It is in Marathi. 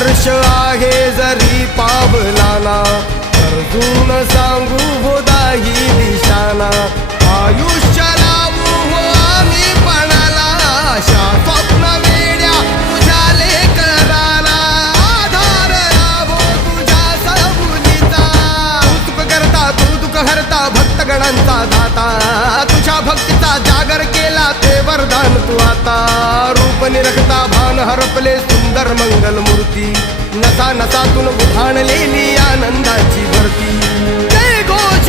हर्ष आहे जरी पावलाना, अर्जुन सांगू हो दाही दिशाना. आयुष्य लावू हो आम्ही पणाला, आशा स्वप्न वेड्या तुझ्या लेकराला. आधार लाभो तुझ्या सबुलीचा, तू करता तू दुःख हरता भक्तगणांचा दाता. तुझ्या भक्तीचा जागर केला ते वरदान तू आता. रूप निरखता भान हरपले सुंदर मंगल मूर्ती, नसा नसातून उधाणलेली आनंदाची भरती. जय घोष